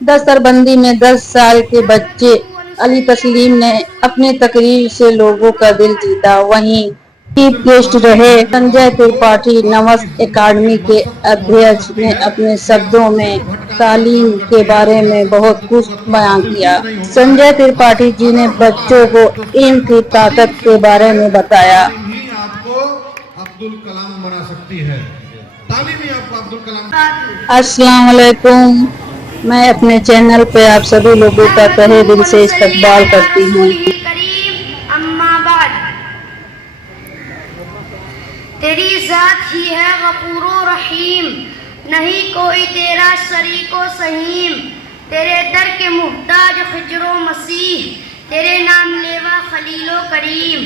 दस्तरबंदी में 10 साल के बच्चे अली तस्लीम ने अपनी तकरीर से लोगों का दिल जीता। वहीं चीफ गेस्ट रहे संजय त्रिपाठी। नमस एकेडमी के अध्यक्ष ने अपने शब्दों में तालीम के बारे में बहुत कुछ बयां किया। संजय त्रिपाठी जी ने बच्चों को इल्म की ताकत के बारे में बताया। तालीम ही आपको अब्दुल कलाम बना सकती है। तालीम ही आपको अब्दुल कलाम। अस्सलाम वालेकुम। मैं अपने चैनल पे आप सभी लोगों का तहे दिल से इस्तकबाल करती हूँ। तेरी जात ही है गफूरो रहीम, नहीं कोई तेरा शरीको सहीम। तेरे दर के मुहताज खिजरो मसीह, तेरे नाम लेवा खलीलो करीम।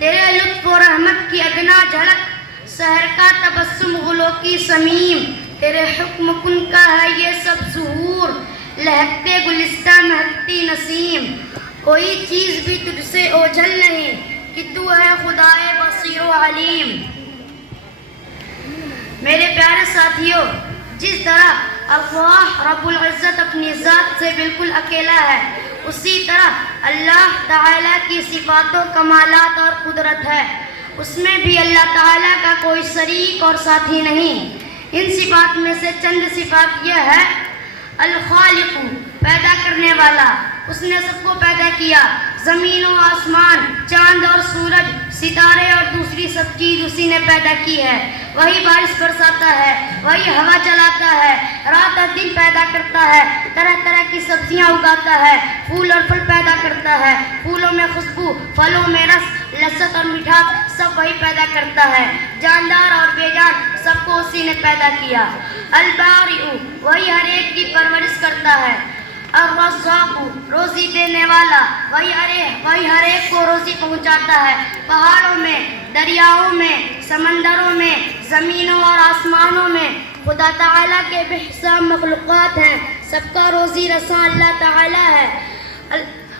तेरे लुत्फ व रहमत की अदना झलक, शहर का तबस्सुम गुलों की समीम। तेरे हुक्म कुन का है ये सब ज़ुहूर, लहकते गुलिस्ता महकती नसीम। कोई चीज़ भी तुझसे ओझल नहीं कि तू है खुदाए बसीर व अलीम। मेरे प्यारे साथियों, जिस तरह अल्लाह रब्बुल इज़्ज़त अपनी ज़ात से बिल्कुल अकेला है, उसी तरह अल्लाह ताला की सिफ़ातों कमालात और कुदरत है। उसमें भी अल्लाह ताला का कोई शरीक और साथी नहीं। इन सिफ़ात में से चंद सिफ़ात यह है: अल खालिक़ु, पैदा करने वाला, उसने सबको पैदा किया। ज़मीन और आसमान, चांद और सूरज, सितारे और दूसरी सब चीज़ उसी ने पैदा की है। वही बारिश बरसाता है, वही हवा चलाता है, रात और दिन पैदा करता है, तरह तरह की सब्जियां उगाता है, फूल और फल पैदा करता है। फूलों में खुशबू, फलों में रस, लज्जत और मिठास सब वही पैदा करता है। जानदार और बेजान सबको उसी ने पैदा किया। अल बारिउ, वही हर एक की परवरिश करता है। अर्रज़्ज़ाक़ु, रोज़ी देने वाला, वही हर एक को रोज़ी पहुँचाता है। पहाड़ों में, दरियाओं में, समंदरों में, ज़मीनों और आसमानों में खुदा ताला के बेहिसाब मखलूक़ात हैं। सबका रोज़ी रसा अल्लाह ताला है।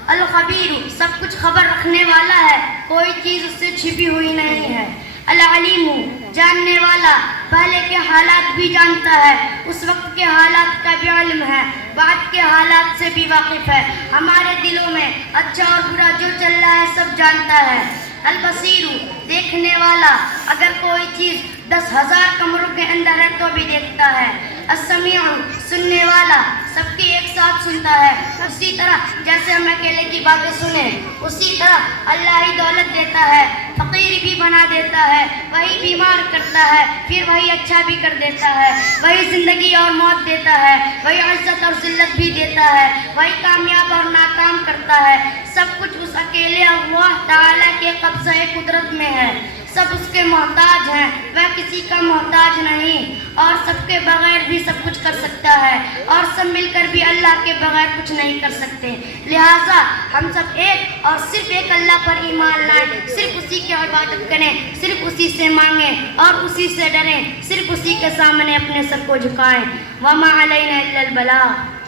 अल खबीर, सब कुछ खबर रखने वाला है, कोई चीज़ उससे छिपी हुई नहीं है। अल अलीमु, जानने वाला, पहले के हालात भी जानता है, उस वक्त के हालात का भी इल्म है, बाद के हालात से भी वाकिफ़ है। हमारे दिलों में अच्छा और बुरा जो चल रहा है सब जानता है। अल बसीरु, देखने वाला, अगर कोई चीज़ 10,000 कमरों के अंदर है तो भी देखता है। अस्समीउ, सुनने वाला, सबके एक साथ सुनता है। उसी तरह जैसे हम अकेले की बातें सुने, उसी तरह अल्लाह ही दौलत देता है, फकीर भी बना देता है, वही बीमार करता है, फिर वही अच्छा भी कर देता है, वही ज़िंदगी और मौत देता है, वही इज़्ज़त और ज़िल्लत भी देता है, वही कामयाब और नाकाम करता है। सब कुछ उस अकेले अल्लाह ताला के कब्ज़े कुदरत में है। सब उसके मोहताज हैं, वह किसी का मोहताज नहीं, और सबके बगैर भी सब कुछ कर सकता है, और सब मिलकर भी अल्लाह के बगैर कुछ नहीं कर सकते। लिहाजा हम सब एक और सिर्फ एक अल्लाह पर ईमान लाएं, सिर्फ उसी की इबादत करें, सिर्फ उसी से मांगें और उसी से डरें, सिर्फ उसी के सामने अपने सर को झुकाएं। वमा अलैना इल्लल बलाग।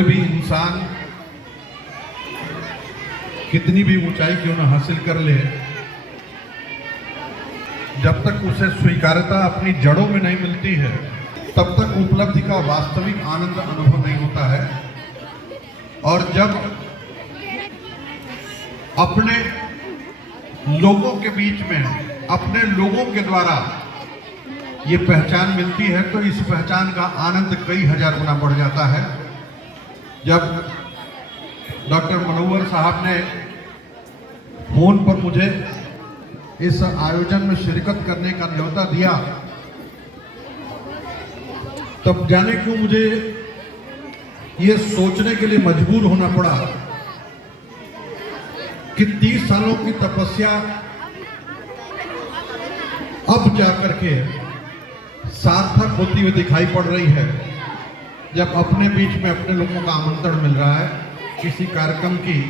भी इंसान कितनी भी ऊंचाई क्यों न हासिल कर ले, जब तक उसे स्वीकार्यता अपनी जड़ों में नहीं मिलती है, तब तक उपलब्धि का वास्तविक आनंद अनुभव नहीं होता है। और जब अपने लोगों के बीच में, अपने लोगों के द्वारा ये पहचान मिलती है, तो इस पहचान का आनंद कई हजार गुना बढ़ जाता है। जब डॉक्टर मनोवर साहब ने फोन पर मुझे इस आयोजन में शिरकत करने का न्योता दिया, तब जाने क्यों मुझे ये सोचने के लिए मजबूर होना पड़ा कि 30 सालों की तपस्या अब जाकर के सार्थक होती हुई दिखाई पड़ रही है, जब अपने बीच में अपने लोगों का आमंत्रण मिल रहा है किसी कार्यक्रम की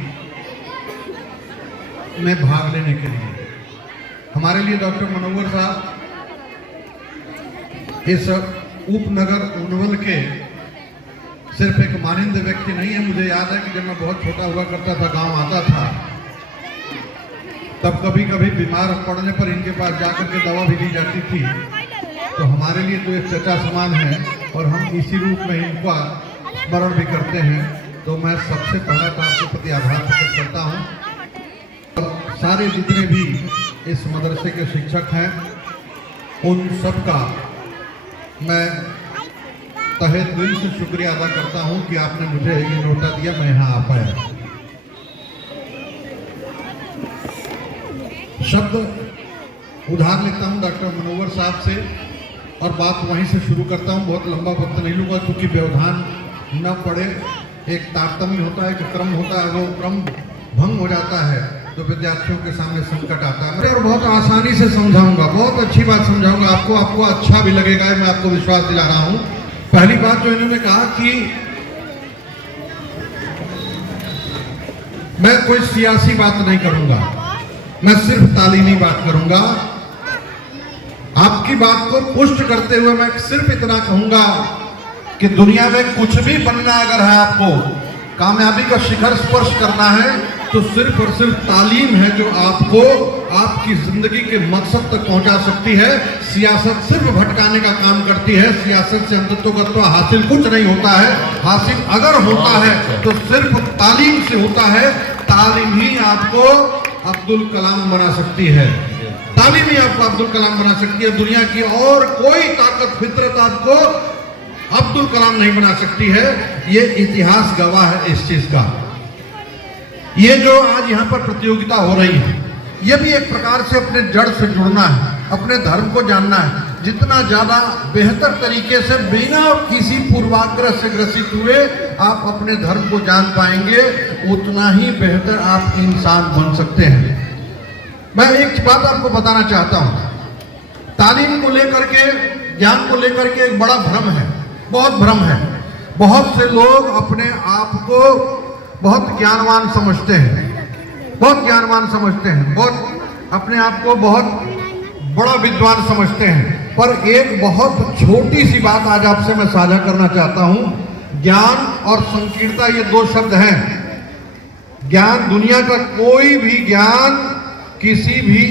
में भाग लेने के लिए। हमारे लिए डॉक्टर मनोवर साहब इस उपनगर उनवल के सिर्फ एक मानिंद व्यक्ति नहीं है। मुझे याद है कि जब मैं बहुत छोटा हुआ करता था, गांव आता था, तब कभी कभी बीमार पड़ने पर इनके पास जाकर के दवा भी ली जाती थी। तो हमारे लिए तो एक चचा समान है। और हम इसी रूप में इनका स्मरण भी करते हैं। तो मैं सबसे पहला तो आपके प्रति आभार प्रकट करता हूँ। और सारे जितने भी इस मदरसे के शिक्षक हैं उन सब का मैं तहे दिल से शुक्रिया अदा करता हूँ कि आपने मुझे ये न्योता दिया, मैं यहाँ आ पाया। शब्द उधार लेता हूँ डॉक्टर मनोवर साहब से और बात वहीं से शुरू करता हूँ। बहुत लंबा वक्त नहीं लूँगा क्योंकि व्यवधान न पड़े। एक तारतम्य होता है, एक क्रम होता है, वो क्रम भंग हो जाता है तो विद्यार्थियों के सामने संकट आता है। मैं और बहुत आसानी से समझाऊंगा, बहुत अच्छी बात समझाऊंगा आपको अच्छा भी लगेगा, मैं आपको विश्वास दिला रहा हूँ। पहली बात जो इन्होंने कहा कि मैं कोई सियासी बात नहीं करूंगा, मैं सिर्फ तालीमी बात करूंगा। आपकी बात को पुष्ट करते हुए मैं सिर्फ इतना कहूंगा कि दुनिया में कुछ भी बनना अगर है, आपको कामयाबी का शिखर स्पर्श करना है तो सिर्फ और सिर्फ तालीम है जो आपको आपकी जिंदगी के मकसद तक पहुंचा सकती है। सियासत सिर्फ भटकाने का काम करती है। सियासत से अंतत्व हासिल कुछ नहीं होता है। हासिल अगर होता है तो सिर्फ तालीम से होता है। तालीम ही आपको अब्दुल कलाम बना सकती है। तालीम ही आपको अब्दुल कलाम बना सकती है। दुनिया की और कोई ताकत फितरत आपको अब्दुल कलाम नहीं बना सकती है। ये इतिहास गवाह है इस चीज का। ये जो आज यहाँ पर प्रतियोगिता हो रही है, ये भी एक प्रकार से अपने जड़ से जुड़ना है, अपने धर्म को जानना है। जितना ज्यादा बेहतर तरीके से बिना किसी पूर्वाग्रह से ग्रसित हुए आप अपने धर्म को जान पाएंगे, उतना ही बेहतर आप इंसान बन सकते हैं। मैं एक बात आपको बताना चाहता हूं। तालीम को लेकर के, ज्ञान को लेकर के एक बड़ा भ्रम है, बहुत भ्रम है। बहुत से लोग अपने आप को बहुत ज्ञानवान समझते हैं, बहुत ज्ञानवान समझते हैं, बहुत अपने आप को बहुत बड़ा विद्वान समझते हैं। पर एक बहुत छोटी सी बात आज आपसे मैं साझा करना चाहता हूं। ज्ञान और संकीर्णता ये दो शब्द हैं। ज्ञान, दुनिया का कोई भी ज्ञान किसी भी